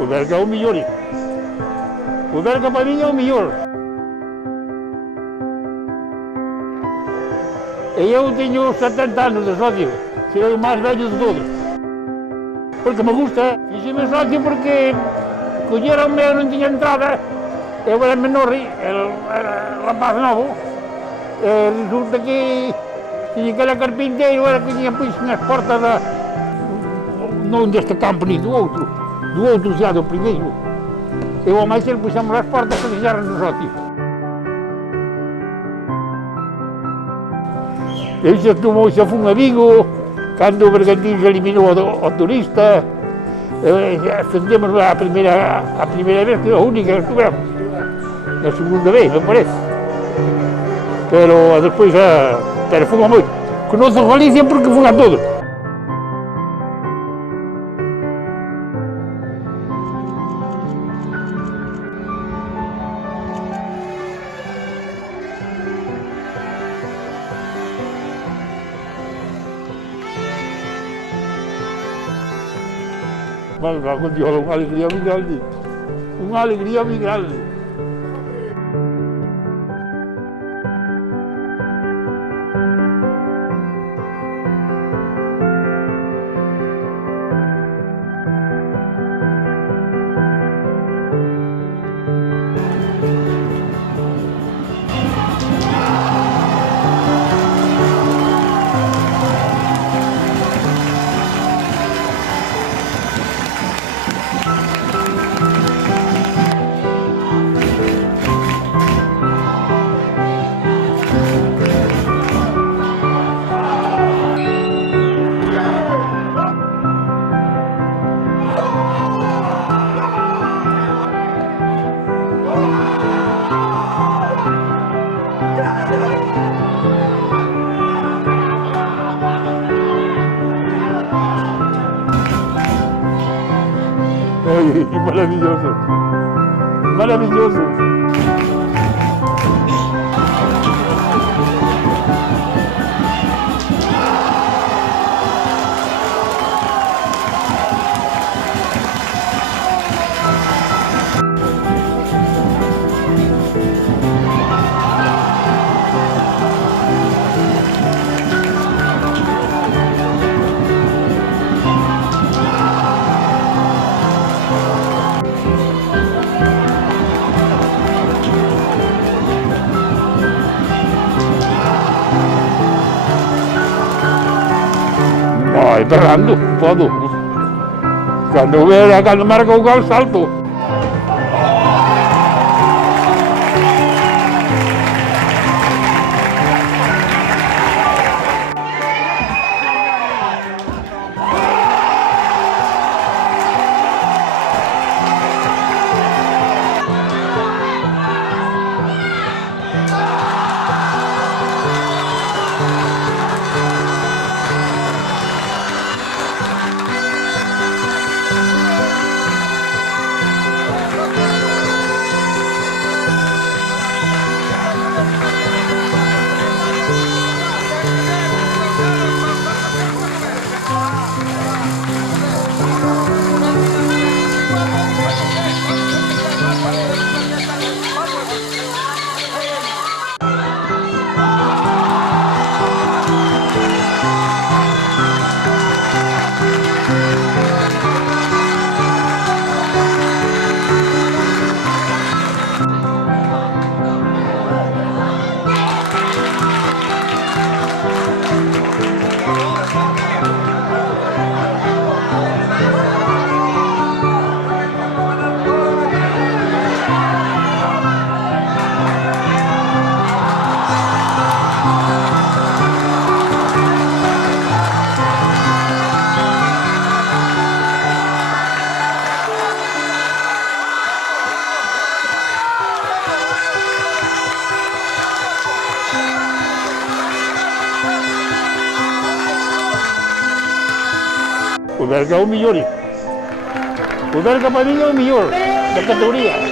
O Berga é o mellor. O Berga para mí é o mellor. E eu teño 70 anos de socio, serei o máis velho de todos. Porque me gusta, fixeme socio porque colleronme, eu non tiña entrada, eu era menor, era rapaz novo, e resulta que tiña que era carpinteiro, era que tiña pois nas portas non deste campo ni do outro xa do primeiro. Eu ao máis ele puxamos as portas que fixeran no socio. Eu xa fun a Vigo, cando o Bergantín se eliminou ao turista, ascendemos a primeira vez, que é a única que estuvemos, a segunda vez, me parece. Pero despois, pero fun a moito. Conozo Galicia porque fun a todo. Bueno, algún día unha alegría moi grande. Unha alegría moi grande. Ay, maravilloso, maravilloso. Ai, berrando, todo. Cando marca o gol, salto. O Berga é o mellor. O Berga para mí é o mellor da categoría.